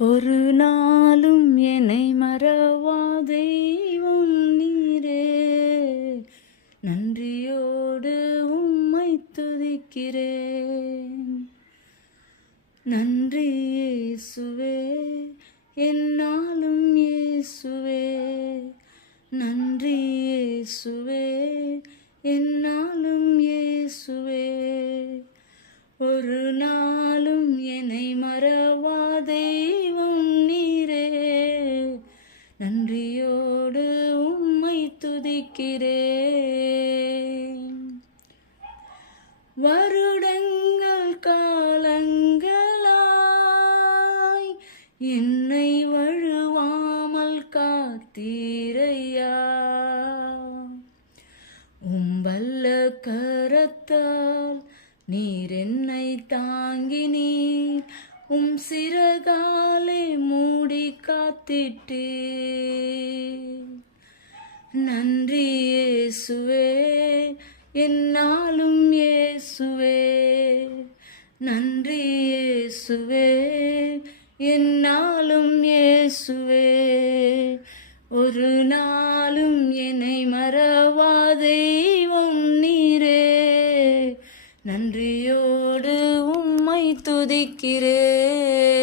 ஒரு நாளும் என்னை மறவா தெய்வம் நீரே, நன்றியோடு உம்மை துதிக்கிறேன். நன்றி இயேசுவே, என்னாலும் இயேசுவே, நன்றி இயேசுவே, என்னாலும் இயேசுவே. ஒரு நாளும் என்னை மறவா தெய்வம் நீரே, நன்றியோடு உம்மை துதிக்கிறேன். வருடங்கள் காலங்களாய் என்னை வழுவாமல் காத்தீரையா, வல்ல கரத்தால் நீர் என்னை தாங்கினீர், சிறகாலே மூடி காத்திட்டீர். நன்றி இயேசுவே, என்னாலும் இயேசுவே, நன்றி இயேசுவே, என்னாலும் இயேசுவே. ஒரு நாளும் என்னை மறவா தெய்வம் நீரே, நன்றியோடு உம்மை துதிக்கிறேன்.